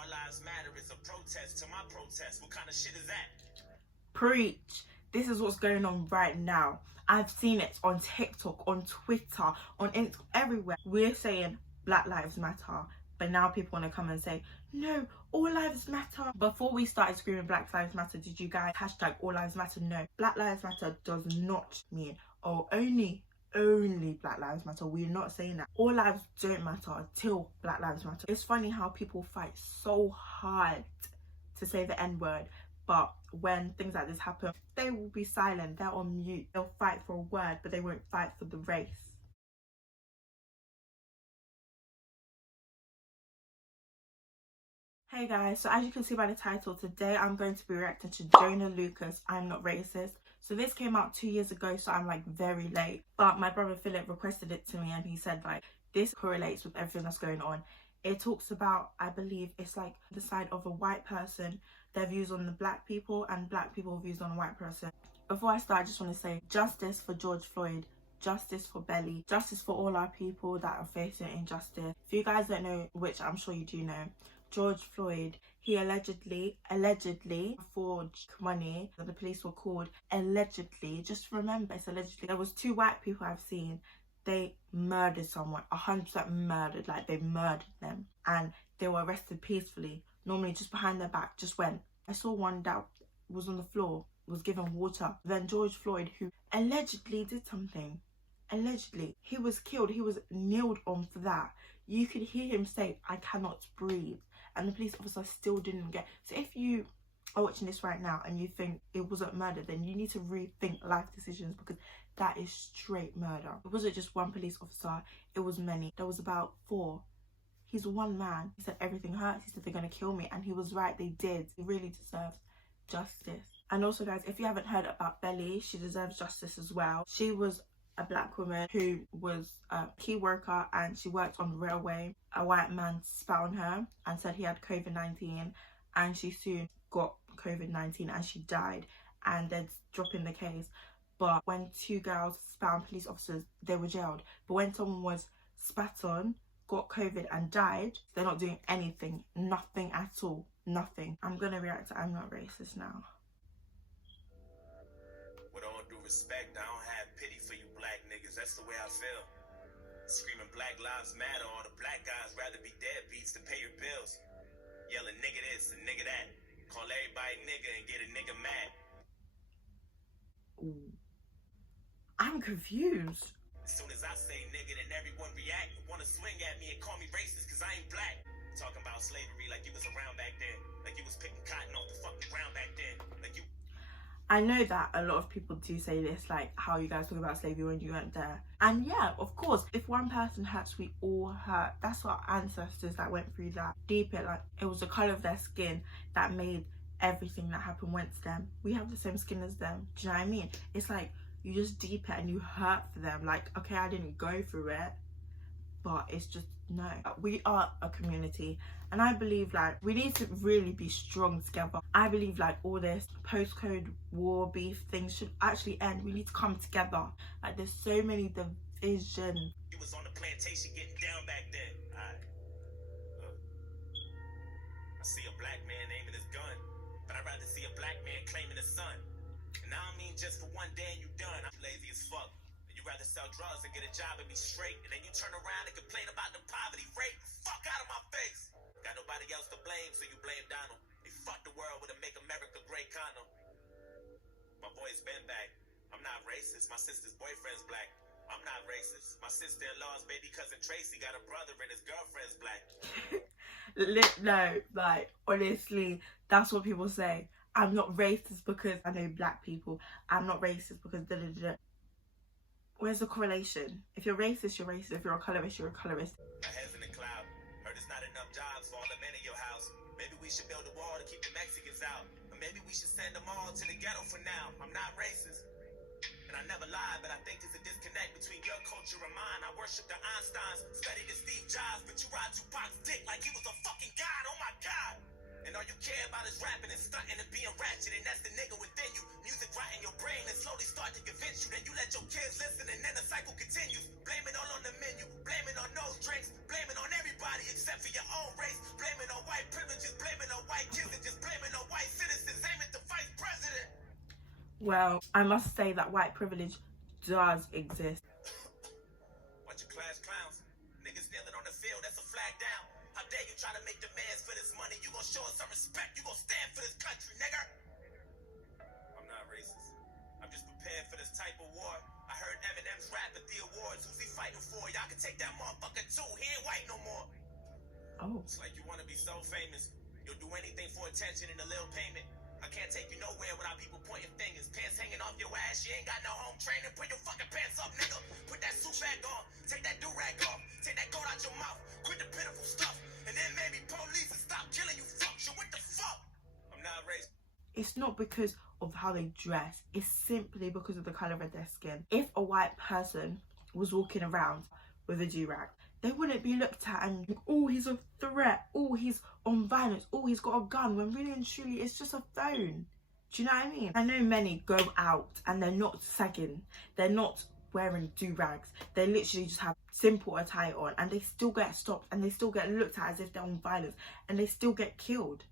All lives matter is a protest to my protest. What kind of shit is that? Preach. This is what's going on right now. I've seen it on TikTok, on Twitter, on Instagram, everywhere. We're saying Black Lives Matter, but now people want to come and say, no, all lives matter. Before we started screaming Black Lives Matter, did you guys hashtag all lives matter? No, Black Lives Matter does not mean, oh, only Black Lives Matter. We're not saying that. All lives don't matter until Black Lives Matter. It's funny how people fight so hard to say the N-word, but when things like this happen, they will be silent, they're on mute. They'll fight for a word, but they won't fight for the race. Hey guys, so as you can see by the title, today I'm going to be reacting to Joyner Lucas, I'm Not Racist. So this came out 2 years ago, so I'm like very late. But my brother Philip requested it to me and he said like, this correlates with everything that's going on. It talks about, I believe it's like the side of a white person, their views on the black people and black people's views on a white person. Before I start, I just want to say justice for George Floyd, justice for Belly, justice for all our people that are facing injustice. If you guys don't know, which I'm sure you do know, George Floyd, he allegedly forged money that the police were called. Allegedly, just remember it's allegedly. There was 2 white people I've seen, they murdered someone, 100% murdered, like they murdered them, and they were arrested peacefully, normally just behind their back, just went. I saw one that was on the floor, was given water. Then George Floyd, who allegedly did something, allegedly, he was killed, he was kneeled on for that. You could hear him say, I cannot breathe, and the police officer still didn't get. So if you are watching this right now and you think it wasn't murder, then you need to rethink life decisions, because that is straight murder. It wasn't just one police officer, it was many. There was about 4. He's one man. He said everything hurts. He said they're gonna kill me, and he was right, they did. He really deserves justice. And also guys, if you haven't heard about Belly, she deserves justice as well. She was a black woman who was a key worker and she worked on the railway. A white man spat on her and said he had COVID-19, and she soon got COVID-19 and she died, and they're dropping the case. But when 2 girls spat on police officers, they were jailed. But when someone was spat on, got COVID and died, they're not doing anything, nothing at all, nothing. I'm gonna react to I'm Not Racist now. With all due respect, I don't have pity for you black niggas, that's the way I feel. Screaming Black Lives Matter, all the black guys rather be deadbeats to pay your bills. Yelling nigga this and nigga that. Call everybody nigga and get a nigga mad. Ooh. I'm confused. As soon as I say nigga, then everyone react and wanna swing at me and call me racist cause I ain't black. Talking about slavery like you was around back then. Like you was picking cotton off the fucking ground back then. Like you... I know that a lot of people do say this, like how you guys talk about slavery when you weren't there. And yeah, of course, if one person hurts, we all hurt. That's our ancestors that went through that. Deep it, like it was the colour of their skin that made everything that happened went to them. We have the same skin as them. Do you know what I mean? It's like you just deep it and you hurt for them. Like, okay, I didn't go through it, but it's just, no. We are a community, and I believe like we need to really be strong together. I believe like all this postcode war beef things should actually end. We need to come together. Like there's so many divisions. You was on the plantation getting down back then. Alright. I see a black man aiming his gun, but I'd rather see a black man claiming his son. And I don't mean just for one day and you done. I'm lazy as fuck. You rather sell drugs and get a job and be straight, and then you turn around and complain about the poverty rate. Fuck out of my face. Got nobody else to blame, so you blame Donald. He fucked the world with a Make America Great condom. My boy's been back. I'm not racist. My sister's boyfriend's black. I'm not racist. My sister-in-law's baby cousin Tracy got a brother and his girlfriend's black. No, like honestly, that's what people say. I'm not racist because I know black people. I'm not racist because da da da. Where's the correlation? If you're racist, you're racist. If you're a colorist, you're a colorist. My head's in the cloud. Heard there's not enough jobs for all the men in your house. Maybe we should build a wall to keep the Mexicans out. Or maybe we should send them all to the ghetto for now. I'm not racist. And I never lied, but I think there's a disconnect between your culture and mine. I worship the Einsteins, studied the Steve Jobs, but you ride Tupac's dick like he was a fucking god. Oh my God. And all you care about is rapping and stunting and being ratchet, and that's the nigga within you. Music right in your brain and slowly start to convince you. Then you let your kids listen and then the cycle continues. Blame it all on the menu, blame it on those drinks, blame it on everybody except for your own race, blame it on white privileges. Well, I must say that white privilege does exist. Bunch of class clowns. Niggas kneeling on the field, that's a flag down. How dare you try to make demands for this money? You gon' show us some respect. You gon' stand for this country, nigga. I'm not racist. I'm just prepared for this type of war. I heard Eminem's rap at the awards. Who's he fighting for? Y'all can take that motherfucker too. He ain't white no more. Oh. It's like you wanna be so famous. You'll do anything for attention and a little payment. I can't take you nowhere without people pointing fingers. Pants hanging off your ass. You ain't got no home training. Put your fucking pants up, nigga. Put that suit back on. Take that do-rag off. Take that goat out your mouth. Quit the pitiful stuff. And then maybe police and stop killing you fucks. So what the fuck? I'm not racist. It's not because of how they dress. It's simply because of the colour of their skin. If a white person was walking around with a do-rag, they wouldn't be looked at and, oh, he's a threat, oh, he's on violence, oh, he's got a gun, when really and truly it's just a phone. Do you know what I mean? I know many go out and they're not sagging, they're not wearing do-rags, they literally just have simple attire on and they still get stopped and they still get looked at as if they're on violence and they still get killed.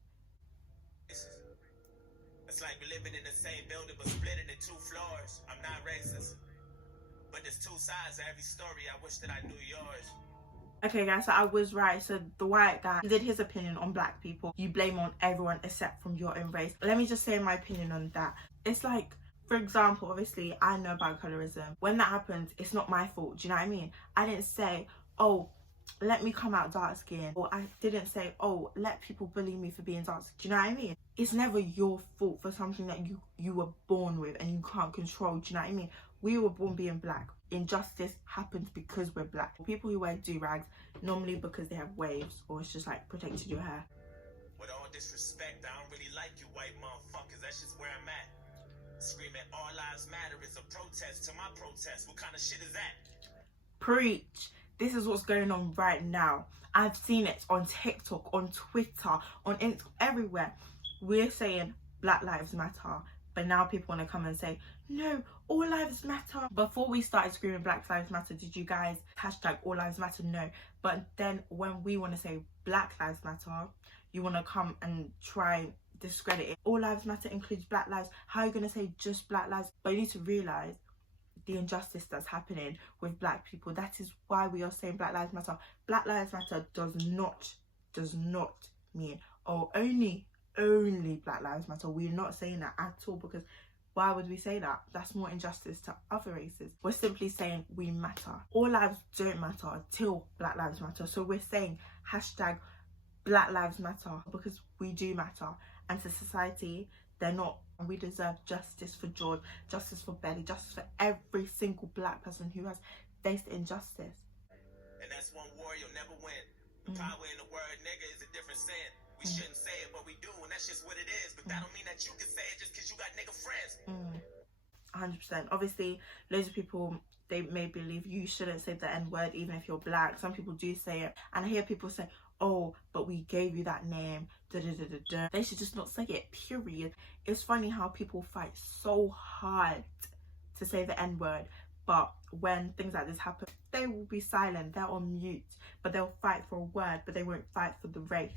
It's like we're living in the same building but split into 2 floors. I'm not racist, but there's 2 sides to every story. I wish that I knew yours. Okay guys, so I was right. So the white guy did his opinion on black people. You blame on everyone except from your own race. Let me just say my opinion on that. It's like, for example, obviously I know about colorism. When that happens, it's not my fault. Do you know what I mean? I didn't say, oh, let me come out dark skin, or I didn't say, oh, let people bully me for being dark skin. Do you know what I mean? It's never your fault for something that you were born with and you can't control. Do you know what I mean? We were born being black. Injustice happens because we're black. People who wear do-rags, normally because they have waves or it's just like protected your hair. With all disrespect, I don't really like you white motherfuckers. That's just where I'm at. Screaming all lives matter is a protest to my protest. What kind of shit is that? Preach. This is what's going on right now. I've seen it on TikTok, on Twitter, on Instagram, everywhere. We're saying Black Lives Matter, but now people want to come and say, no, all lives matter. Before we started screaming Black Lives Matter, did you guys hashtag all lives matter? No. But then when we want to say Black Lives Matter, you want to come and try discredit it. All lives matter includes black lives. How are you going to say just black lives? But you need to realise the injustice that's happening with black people. That is why we are saying Black Lives Matter. Black Lives Matter does not mean, oh, only Black Lives Matter. We're not saying that at all, because why would we say that? That's more injustice to other races. We're simply saying we matter. All lives don't matter until Black Lives Matter. So we're saying hashtag Black Lives Matter because we do matter. And to society, they're not. We deserve justice for George, justice for Belly, justice for every single black person who has faced injustice. And that's one war you'll never win. The power in the word nigga is a different sin. We shouldn't say it, but we do, and that's just what it is. But that don't mean that you can say it just because you got nigga friends. 100%. Obviously, loads of people, they may believe you shouldn't say the N-word even if you're black. Some people do say it. And I hear people say, oh, but we gave you that name. They should just not say it, period. It's funny how people fight so hard to say the N-word, but when things like this happen, they will be silent, they're on mute, but they'll fight for a word, but they won't fight for the race.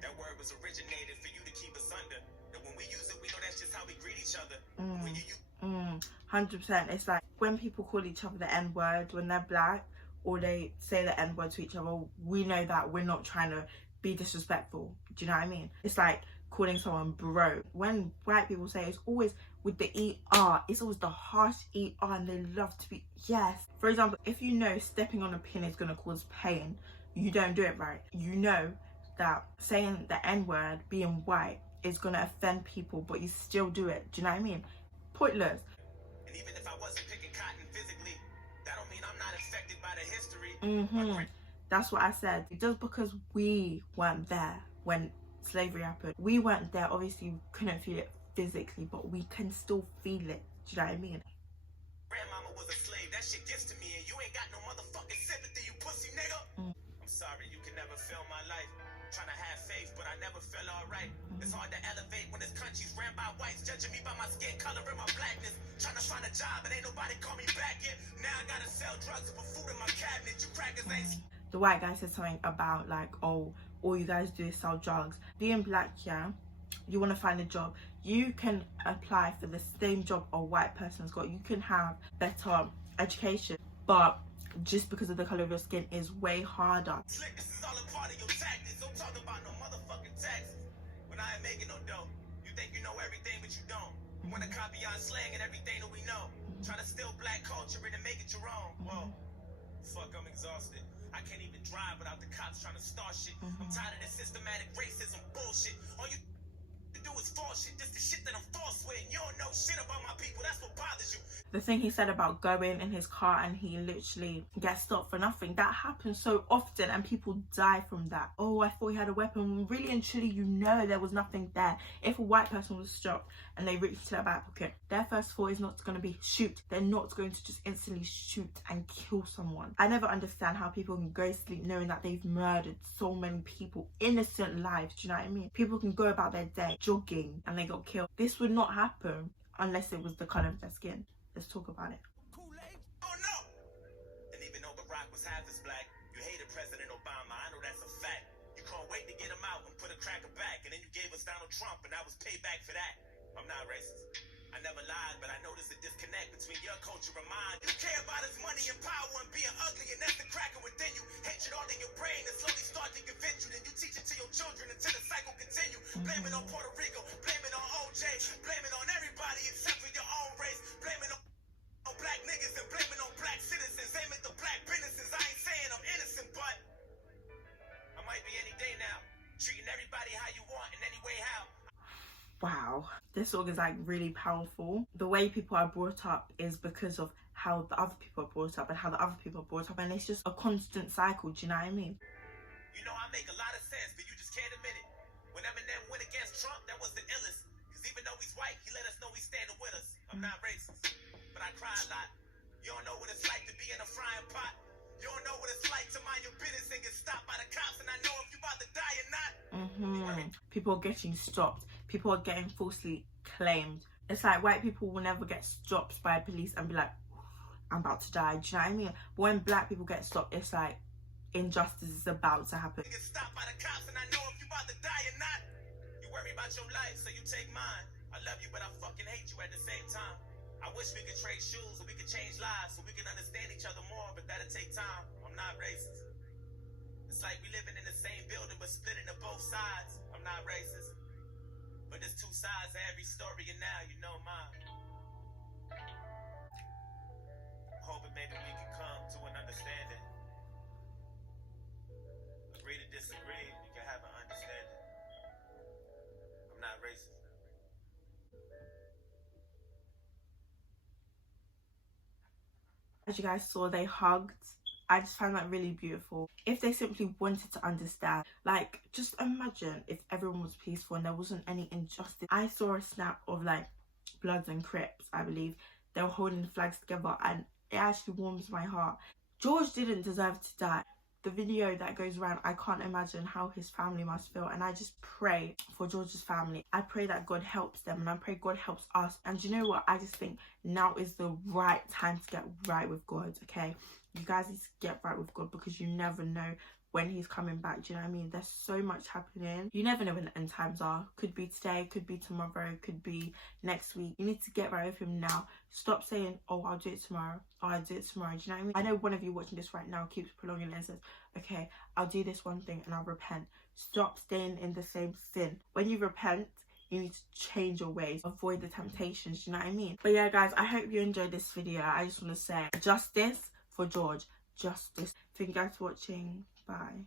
That word was originated for you to keep us under. And when we use it, we know that's just how we greet each other. When you 100%. It's like when people call each other the N-word when they're black, or they say the N-word to each other, we know that we're not trying to be disrespectful. Do you know what I mean? It's like calling someone bro. When white people say it's always with the ER, it's always the harsh ER, and they love to be, yes. For example, if you know stepping on a pin is going to cause pain, you don't do it right. You know that saying the N-word, being white, is going to offend people, but you still do it. Do you know what I mean? Pointless. And even if I wasn't picking cotton physically, that don't mean I'm not affected by the history. That's what I said. Just because we weren't there when slavery happened, we weren't there, obviously we couldn't feel it physically, but we can still feel it. Do you know what I mean? Grandmama was a slave. That shit gets to me, and you ain't got no motherfucking sympathy, you pussy nigga. I'm sorry you can never feel my life. Trying to have faith, but I never felt alright. It's hard to elevate when this country's ran by whites, judging me by my skin color and my blackness. Trying to find a job, and ain't nobody call me back yet. Now I gotta sell drugs and put food in my cabinet. You crackers ain't. The white guy said something about like, oh, all you guys do is sell drugs. Being black, yeah, you want to find a job, you can apply for the same job a white person's got. You can have better education, but just because of the color of your skin is way harder. Slick, this is all a part of your tactics. Don't talk about no motherfucking taxes. When I ain't making no dough, you think you know everything, but you don't. You want to copy our slang and everything that we know. Try to steal black culture and make it your own. Whoa. Fuck, I'm exhausted. I can't even drive without the cops trying to start shit. I'm tired of this systematic racism bullshit. All you do is false shit. This the shit that I'm false with. And you don't know shit about my people. That's what bothers you. The thing he said about going in his car and he literally gets stopped for nothing, that happens so often and people die from that. Oh, I thought he had a weapon. Really and truly, you know there was nothing there. If a white person was stopped and they reach into their back pocket, their first thought is not going to be shoot. They're not going to just instantly shoot and kill someone. I never understand how people can go to sleep knowing that they've murdered so many people, innocent lives. Do you know what I mean? People can go about their day jogging and they got killed. This would not happen unless it was the color of their skin. Let's talk about it. Kool-Aid? Oh no! And even though Barack was half as black, you hated President Obama. I know that's a fact. You can't wait to get him out and put a cracker back. And then you gave us Donald Trump, and that was payback for that. I'm not racist. I never lied, but I noticed a disconnect between your culture and mine. You care about his money and power and being ugly, and that's the cracker within you. Hatred all in your brain and slowly start to convince you. Then you teach it to your children until the cycle continue. Blame it on Puerto Rico, blame it on OJ, blame it on everybody except for your own race. Blame it on black niggas and blame it on black citizens. Aim at the black businesses. I ain't saying I'm innocent, but I might be any day now. Treating everybody how you want in any way how. Wow, this song is like really powerful. The way people are brought up is because of how the other people are brought up and how the other people are brought up, and it's just a constant cycle. Do you know what I mean? You know, I make a lot of sense, but you just can't admit it. When Eminem went against Trump, that was the illest. Because even though he's white, he let us know he's standing with us. I'm not racist, but I cry a lot. You don't know what it's like to be in a frying pot. You don't know what it's like to mind your business and get stopped by the cops, and I know if you about to die or not. People are getting stopped. People are getting falsely claimed. It's like white people will never get stopped by police and be like, I'm about to die. Do you know what I mean? But when black people get stopped, it's like injustice is about to happen. Get stopped by the cops, and I know if you about to die or not. You worry about your life, so you take mine. I love you, but I fucking hate you at the same time. I wish we could trade shoes, or we could change lives, so we can understand each other more, but that'll take time. I'm not racist. It's like we living in the same building, but split into both sides. I'm not racist. But there's two sides to every story, and now you know mine. Hoping maybe we can come to an understanding. Agree to disagree, we can have an understanding. I'm not racist. As you guys saw, they hugged. I just found that really beautiful. If they simply wanted to understand, like, just imagine if everyone was peaceful and there wasn't any injustice. I saw a snap of like Bloods and Crips, I believe. They were holding the flags together and it actually warms my heart. George didn't deserve to die. The video that goes around, I can't imagine how his family must feel, and I just pray for George's family. I pray that God helps them, and I pray God helps us. And you know what? I just think now is the right time to get right with God, okay? You guys need to get right with God because you never know when he's coming back. Do you know what I mean? There's so much happening. You never know when the end times are. Could be today, could be tomorrow, could be next week. You need to get right with him now. Stop saying, oh, I'll do it tomorrow. Oh, I'll do it tomorrow. Do you know what I mean? I know one of you watching this right now keeps prolonging it and says, okay, I'll do this one thing and I'll repent. Stop staying in the same sin. When you repent, you need to change your ways, avoid the temptations. Do you know what I mean? But yeah, guys, I hope you enjoyed this video. I just want to say justice for George. Justice. Thank you guys for watching. Bye.